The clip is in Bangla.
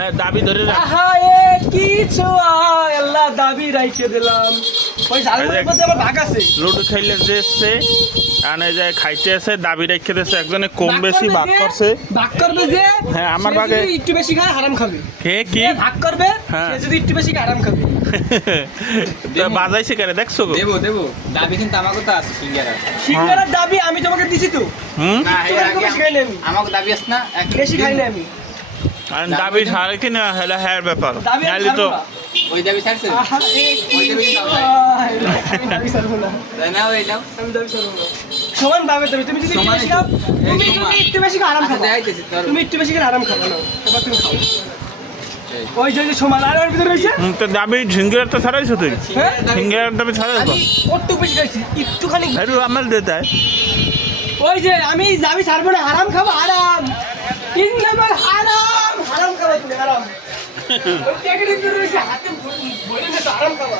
হ্যাঁ দাবি ধরে রাখ। এ কিছু আল্লাহ দাবি রাইখে দিলাম। ওই জালমুড়ির মধ্যে আমার ভাগ আছে। লুডু খেললে যে এসছে আনে যায় খাইতে আছে দাবি রেখে দিচ্ছে একজনে কম বেশি ভাগ করছে। ভাগ করবে যে হ্যাঁ আমার সে ভাগে যদি একটু বেশি খায় হারাম খাবে। কে কি যে ভাগ করবে হ্যাঁ। সে যদি একটু বেশি খায় হারাম খাবে। তো বাজাইছে কেন দেখছো গো? দেবো দাবি কিন্তু আমাকে তো আছে সিঙ্গারা। সিঙ্গারার দাবি আমি তোমাকে দিছি তো। হুম না এর একটু আগে বেশি খাই না আমি। আমাকে দাবি আছে না বেশি খাই না আমি। আর দাবি ছাড়ে কি না হেলা হ্যার ব্যাপার দাবি আমি নাইলে তো ছাড়বো না। ওই দাবি ছাড়ছে ওই দাবি ছাড়বে। আমি দাবি ছাড়বো না। তাই না ওই দাও আমি দাবি ছাড়বো না। সমান ভাবে তুমি যদি একটু সমানই বেশি খাও তো। এই তুমি সমান। যদি একটু বেশি খাও হারাম আচ্ছা খাবে। দেখাইতেছি তোর তুমি একটু বেশি করে আরাম খাবো না এবার তুমি খাও এই। ওই যে সমান আর ওর ভিতরে রয়েছে তো দাবি ঝিঙ্গিরাটা ছাড়াইছো তুই হ্যাঁ? ঝিঙ্গিরার দাবি ছাড়াইছো আমি কতটুকু বেশি খাইছি একটুখানি একটু আমার দিতে ওই যে আমি দাবি ছাড়বো না হারাম খাবো হারাম তিন নাম্বার হারাম হারাম খাবো তুমি হারাম ওই ট্যাগের ভিতরে রয়েছে হাতে বলে না হারাম খাবো